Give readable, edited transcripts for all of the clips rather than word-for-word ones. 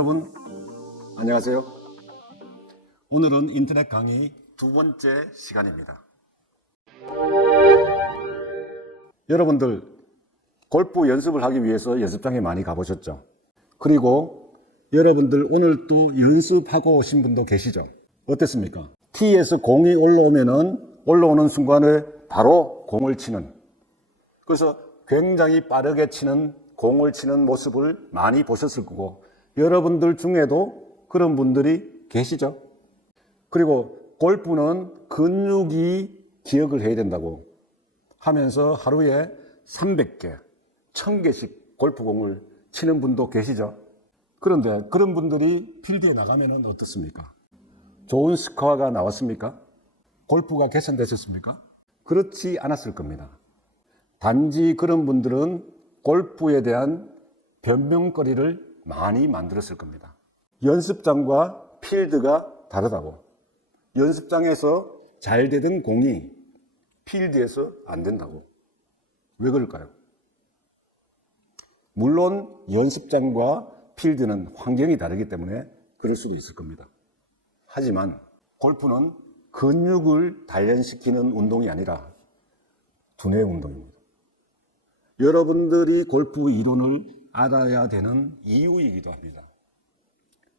여러분 안녕하세요. 오늘은 인터넷 강의 두 번째 시간입니다. 여러분들 골프 연습을 하기 위해서 연습장에 많이 가보셨죠? 그리고 여러분들 오늘 또 연습하고 오신 분도 계시죠? 어땠습니까? 티에서 공이 올라오는 순간에 바로 공을 치는, 그래서 굉장히 빠르게 치는 공을 치는 모습을 많이 보셨을 거고, 여러분들 중에도 그런 분들이 계시죠? 그리고 골프는 근육이 기억을 해야 된다고 하면서 하루에 300개, 1000개씩 골프공을 치는 분도 계시죠? 그런데 그런 분들이 필드에 나가면 어떻습니까? 좋은 스코어가 나왔습니까? 골프가 개선되셨습니까? 그렇지 않았을 겁니다. 단지 그런 분들은 골프에 대한 변명거리를 많이 만들었을 겁니다. 연습장과 필드가 다르다고. 연습장에서 잘 되던 공이 필드에서 안 된다고. 왜 그럴까요? 물론 연습장과 필드는 환경이 다르기 때문에 그럴 수도 있을 겁니다. 하지만 골프는 근육을 단련시키는 운동이 아니라 두뇌 운동입니다. 여러분들이 골프 이론을 알아야 되는 이유이기도 합니다.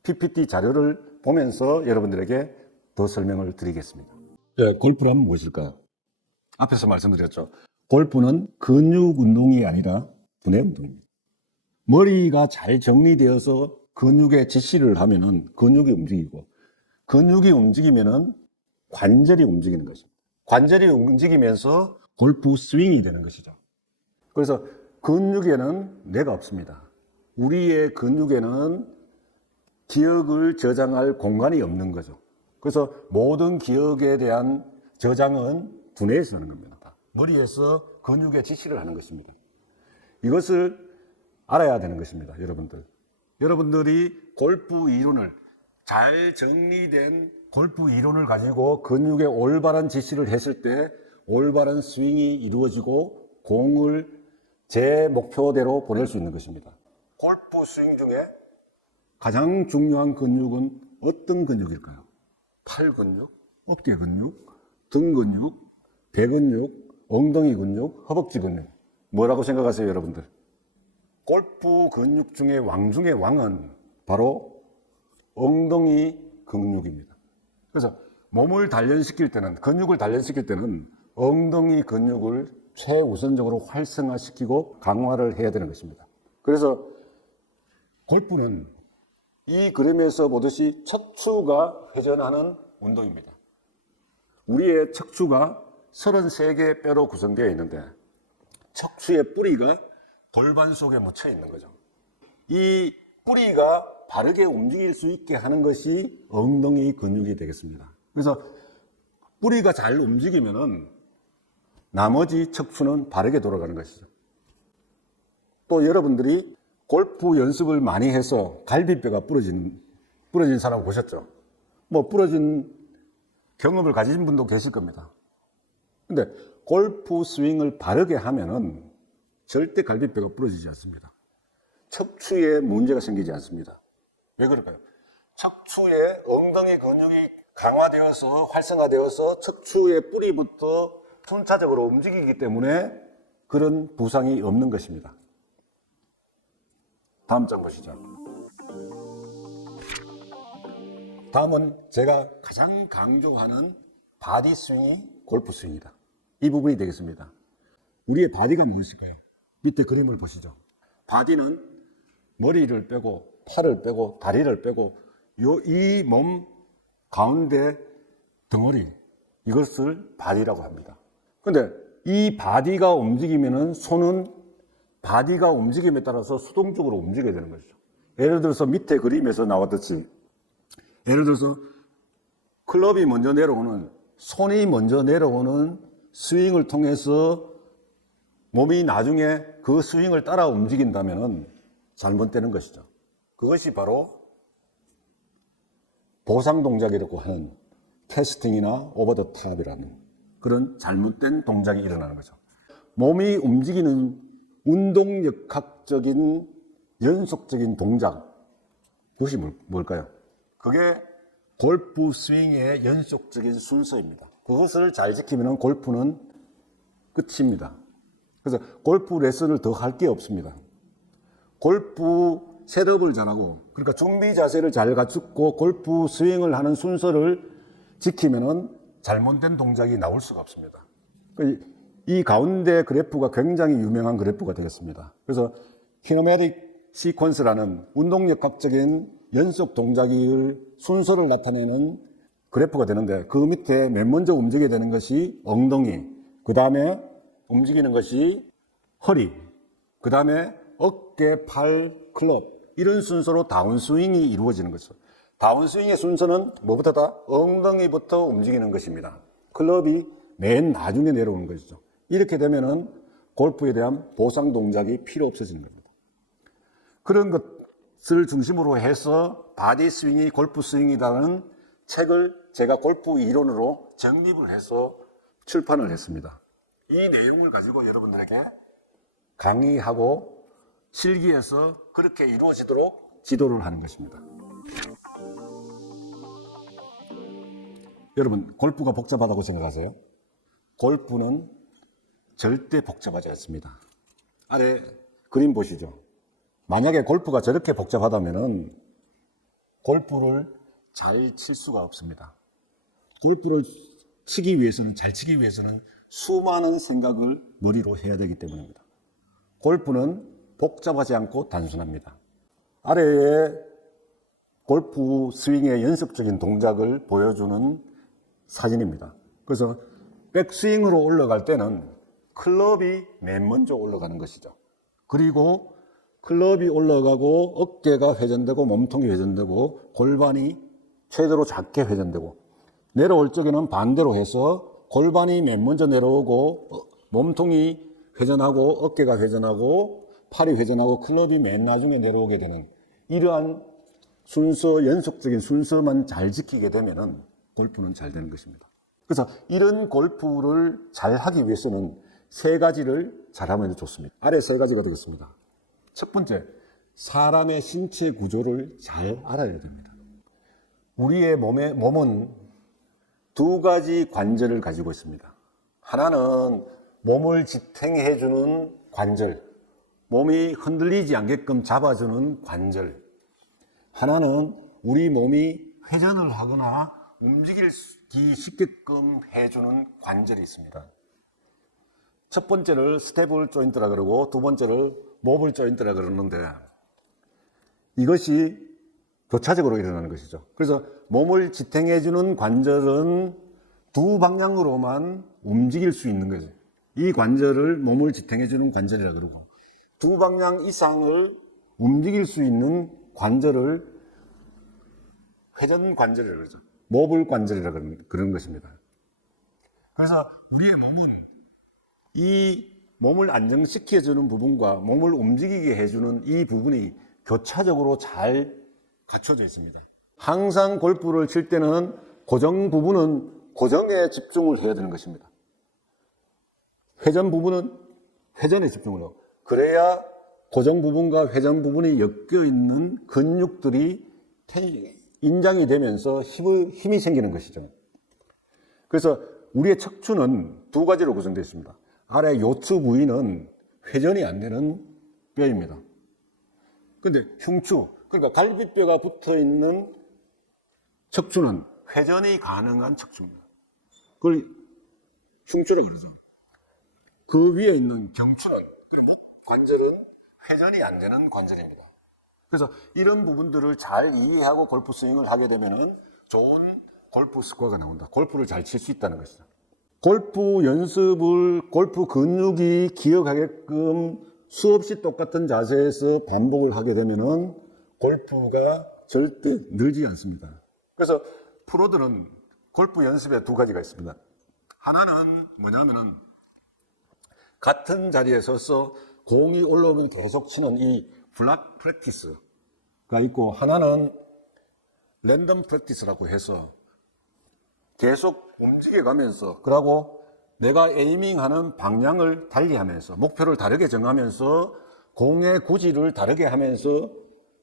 PPT 자료를 보면서 여러분들에게 더 설명을 드리겠습니다. 골프란 무엇일까요? 앞에서 말씀드렸죠. 골프는 근육 운동이 아니라 두뇌 운동입니다. 머리가 잘 정리되어서 근육에 지시를 하면은 근육이 움직이고, 근육이 움직이면은 관절이 움직이는 것입니다. 관절이 움직이면서 골프 스윙이 되는 것이죠. 그래서 근육에는 뇌가 없습니다. 우리의 근육에는 기억을 저장할 공간이 없는 거죠. 그래서 모든 기억에 대한 저장은 두뇌에서 하는 겁니다. 머리에서 근육에 지시를 하는 것입니다. 이것을 알아야 되는 것입니다, 여러분들. 여러분들이 골프 이론을, 잘 정리된 골프 이론을 가지고 근육에 올바른 지시를 했을 때 올바른 스윙이 이루어지고 공을 제 목표대로 보낼 수 있는 것입니다. 골프 스윙 중에 가장 중요한 근육은 어떤 근육일까요? 팔 근육, 어깨 근육, 등 근육, 배 근육, 엉덩이 근육, 허벅지 근육. 뭐라고 생각하세요, 여러분들? 골프 근육 중에 왕 중의 왕은 바로 엉덩이 근육입니다. 그래서 몸을 단련시킬 때는, 근육을 단련시킬 때는 엉덩이 근육을 최우선적으로 활성화시키고 강화를 해야 되는 것입니다. 그래서 골프는 이 그림에서 보듯이 척추가 회전하는 운동입니다. 우리의 척추가 33개의 뼈로 구성되어 있는데 척추의 뿌리가 골반 속에 묻혀 있는 거죠. 이 뿌리가 바르게 움직일 수 있게 하는 것이 엉덩이 근육이 되겠습니다. 그래서 뿌리가 잘 움직이면은 나머지 척추는 바르게 돌아가는 것이죠. 또 여러분들이 골프 연습을 많이 해서 갈비뼈가 부러진 사람 보셨죠? 부러진 경험을 가진 분도 계실 겁니다. 근데 골프 스윙을 바르게 하면은 절대 갈비뼈가 부러지지 않습니다. 척추에 문제가 생기지 않습니다. 왜 그럴까요? 척추의 엉덩이 근육이 강화되어서 활성화되어서 척추의 뿌리부터 순차적으로 움직이기 때문에 그런 부상이 없는 것입니다. 다음 장 보시죠. 다음은 제가 가장 강조하는 바디 스윙이 골프 스윙이다. 이 부분이 되겠습니다. 우리의 바디가 무엇일까요? 밑에 그림을 보시죠. 바디는 머리를 빼고 팔을 빼고 다리를 빼고 이 몸 가운데 덩어리, 이것을 바디라고 합니다. 근데 이 바디가 움직이면은 손은 바디가 움직임에 따라서 수동적으로 움직여야 되는 것이죠. 예를 들어서 밑에 그림에서 나왔듯이, 예를 들어서 클럽이 먼저 내려오는, 손이 먼저 내려오는 스윙을 통해서 몸이 나중에 그 스윙을 따라 움직인다면 잘못되는 것이죠. 그것이 바로 보상 동작이라고 하는 캐스팅이나 오버 더 탑이라는 그런 잘못된 동작이 일어나는 거죠. 몸이 움직이는 운동역학적인 연속적인 동작, 그것이 뭘까요? 그게 골프 스윙의 연속적인 순서입니다. 그것을 잘 지키면 골프는 끝입니다. 그래서 골프 레슨을 더 할 게 없습니다. 골프 셋업을 잘하고, 그러니까 준비 자세를 잘 갖추고 골프 스윙을 하는 순서를 지키면 잘못된 동작이 나올 수가 없습니다. 이 가운데 그래프가 굉장히 유명한 그래프가 되겠습니다. 그래서 키네매틱 시퀀스라는 운동역학적인 연속 동작의 순서를 나타내는 그래프가 되는데, 그 밑에 맨 먼저 움직이게 되는 것이 엉덩이, 그 다음에 움직이는 것이 허리, 그 다음에 어깨, 팔, 클럽, 이런 순서로 다운스윙이 이루어지는 거죠. 다운스윙의 순서는 뭐부터다? 엉덩이부터 움직이는 것입니다. 클럽이 맨 나중에 내려오는 것이죠. 이렇게 되면은 골프에 대한 보상 동작이 필요 없어지는 겁니다. 그런 것을 중심으로 해서 바디 스윙이 골프 스윙이라는 책을 제가 골프 이론으로 정립을 해서 출판을 했습니다. 이 내용을 가지고 여러분들에게 강의하고 실기해서 그렇게 이루어지도록 지도를 하는 것입니다. 여러분, 골프가 복잡하다고 생각하세요? 골프는 절대 복잡하지 않습니다. 아래 그림 보시죠. 만약에 골프가 저렇게 복잡하다면 골프를 잘 칠 수가 없습니다. 골프를 치기 위해서는, 잘 치기 위해서는 수많은 생각을 머리로 해야 되기 때문입니다. 골프는 복잡하지 않고 단순합니다. 아래에 골프 스윙의 연속적인 동작을 보여주는 사진입니다. 그래서 백스윙으로 올라갈 때는 클럽이 맨 먼저 올라가는 것이죠. 그리고 클럽이 올라가고 어깨가 회전되고 몸통이 회전되고 골반이 최대로 작게 회전되고, 내려올 적에는 반대로 해서 골반이 맨 먼저 내려오고 몸통이 회전하고 어깨가 회전하고 팔이 회전하고 클럽이 맨 나중에 내려오게 되는 이러한 순서, 연속적인 순서만 잘 지키게 되면은 골프는 잘 되는 것입니다. 그래서 이런 골프를 잘 하기 위해서는 세 가지를 잘하면 좋습니다. 아래 세 가지가 되겠습니다. 첫 번째, 사람의 신체 구조를 잘 알아야 됩니다. 우리의 몸은 두 가지 관절을 가지고 있습니다. 하나는 몸을 지탱해주는 관절, 몸이 흔들리지 않게끔 잡아주는 관절. 하나는 우리 몸이 회전을 하거나 움직이기 쉽게끔 해주는 관절이 있습니다. 첫 번째를 스테블 조인트라 그러고 두 번째를 모블 조인트라 그러는데, 이것이 교차적으로 일어나는 것이죠. 그래서 몸을 지탱해주는 관절은 두 방향으로만 움직일 수 있는 거죠. 이 관절을 몸을 지탱해주는 관절이라 그러고, 두 방향 이상을 움직일 수 있는 관절을 회전 관절이라고 그러죠. 모블 관절이라고 그런 것입니다. 그래서 우리의 몸은 이 몸을 안정시켜주는 부분과 몸을 움직이게 해주는 이 부분이 교차적으로 잘 갖춰져 있습니다. 항상 골프를 칠 때는 고정 부분은 고정에 집중을 해야 되는 것입니다. 회전 부분은 회전에 집중을 하고, 그래야 고정 부분과 회전 부분이 엮여 있는 근육들이 인장이 되면서 힘이 생기는 것이죠. 그래서 우리의 척추는 두 가지로 구성되어 있습니다. 아래 요추 부위는 회전이 안 되는 뼈입니다. 근데 흉추, 그러니까 갈비뼈가 붙어 있는 척추는 회전이 가능한 척추입니다. 그걸 흉추라고 그러죠. 그 위에 있는 경추는, 관절은 회전이 안 되는 관절입니다. 그래서 이런 부분들을 잘 이해하고 골프 스윙을 하게 되면 좋은 골프 스코어가 나온다. 골프를 잘 칠 수 있다는 것이죠. 골프 연습을 골프 근육이 기억하게끔 수없이 똑같은 자세에서 반복을 하게 되면은 골프가 절대 늘지 않습니다. 그래서 프로들은 골프 연습에 두 가지가 있습니다. 하나는 뭐냐면은 같은 자리에 서서 공이 올라오면 계속 치는 이 블락 프랙티스가 있고, 하나는 랜덤 프랙티스라고 해서 계속 움직여가면서, 그러고 내가 에이밍하는 방향을 달리하면서 목표를 다르게 정하면서 공의 구질을 다르게 하면서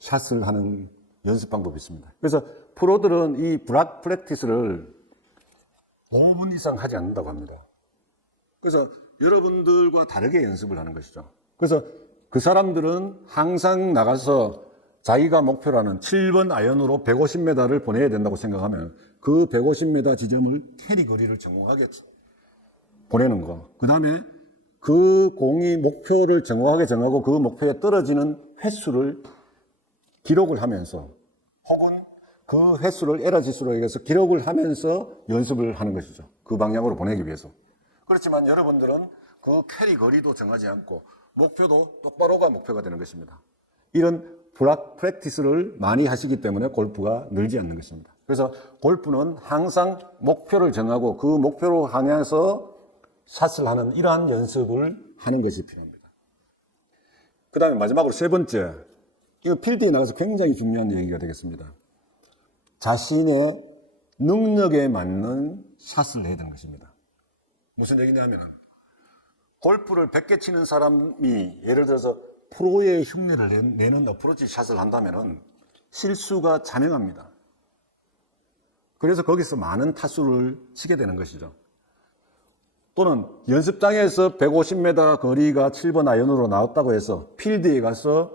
샷을 하는 연습 방법이 있습니다. 그래서 프로들은 이 블락 프랙티스를 5분 이상 하지 않는다고 합니다. 그래서 여러분들과 다르게 연습을 하는 것이죠. 그래서 그 사람들은 항상 나가서 자기가 목표라는 7번 아이언으로 150m를 보내야 된다고 생각하면 그 150m 지점을 캐리 거리를 정확하게 보내는 거. 그 다음에 그 공이 목표를 정확하게 정하고 그 목표에 떨어지는 횟수를 기록을 하면서 혹은 그 횟수를 에러 지수로 해서 기록을 하면서 연습을 하는 것이죠. 그 방향으로 보내기 위해서. 그렇지만 여러분들은 그 캐리 거리도 정하지 않고 목표도 똑바로가 목표가 되는 것입니다. 이런 블락 프랙티스를 많이 하시기 때문에 골프가 늘지 않는 것입니다. 그래서 골프는 항상 목표를 정하고 그 목표로 향해서 샷을 하는 이러한 연습을 하는 것이 필요합니다. 그 다음에 마지막으로 세 번째, 이거 필드에 나가서 굉장히 중요한 얘기가 되겠습니다. 자신의 능력에 맞는 샷을 해야 되는 것입니다. 무슨 얘기냐면 골프를 100개 치는 사람이 예를 들어서 프로의 흉내를 내는 어프로치 샷을 한다면 실수가 자명합니다. 그래서 거기서 많은 타수를 치게 되는 것이죠. 또는 연습장에서 150m 거리가 7번 아이언으로 나왔다고 해서 필드에 가서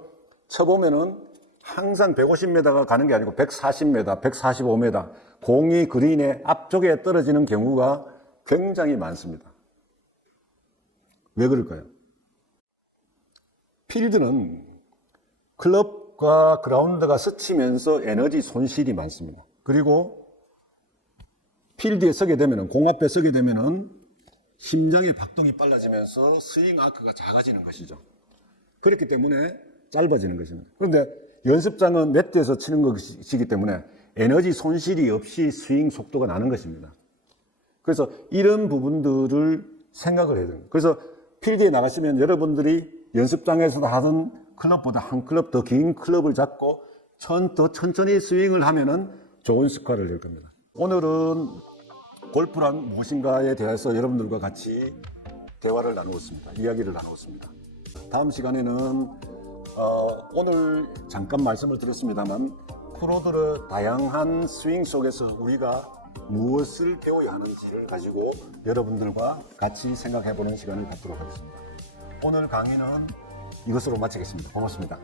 쳐보면은 항상 150m가 가는 게 아니고 140m, 145m 공이 그린의 앞쪽에 떨어지는 경우가 굉장히 많습니다. 왜 그럴까요? 필드는 클럽과 그라운드가 스치면서 에너지 손실이 많습니다. 그리고 필드에 서게 되면은, 공 앞에 서게 되면은 심장의 박동이 빨라지면서 스윙 아크가 작아지는 것이죠. 그렇기 때문에 짧아지는 것입니다. 그런데 연습장은 매트에서 치는 것이기 때문에 에너지 손실이 없이 스윙 속도가 나는 것입니다. 그래서 이런 부분들을 생각을 해야 됩니다. 그래서 필드에 나가시면 여러분들이 연습장에서 하던 클럽보다 한 클럽 더 긴 클럽을 잡고 더 천천히 스윙을 하면은 좋은 스코어를 낼 겁니다. 오늘은 골프란 무엇인가에 대해서 여러분들과 같이 대화를 나누었습니다. 이야기를 나누었습니다. 다음 시간에는 오늘 잠깐 말씀을 드렸습니다만 프로들의 다양한 스윙 속에서 우리가 무엇을 배워야 하는지를 가지고 여러분들과 같이 생각해보는 시간을 갖도록 하겠습니다. 오늘 강의는 이것으로 마치겠습니다. 고맙습니다.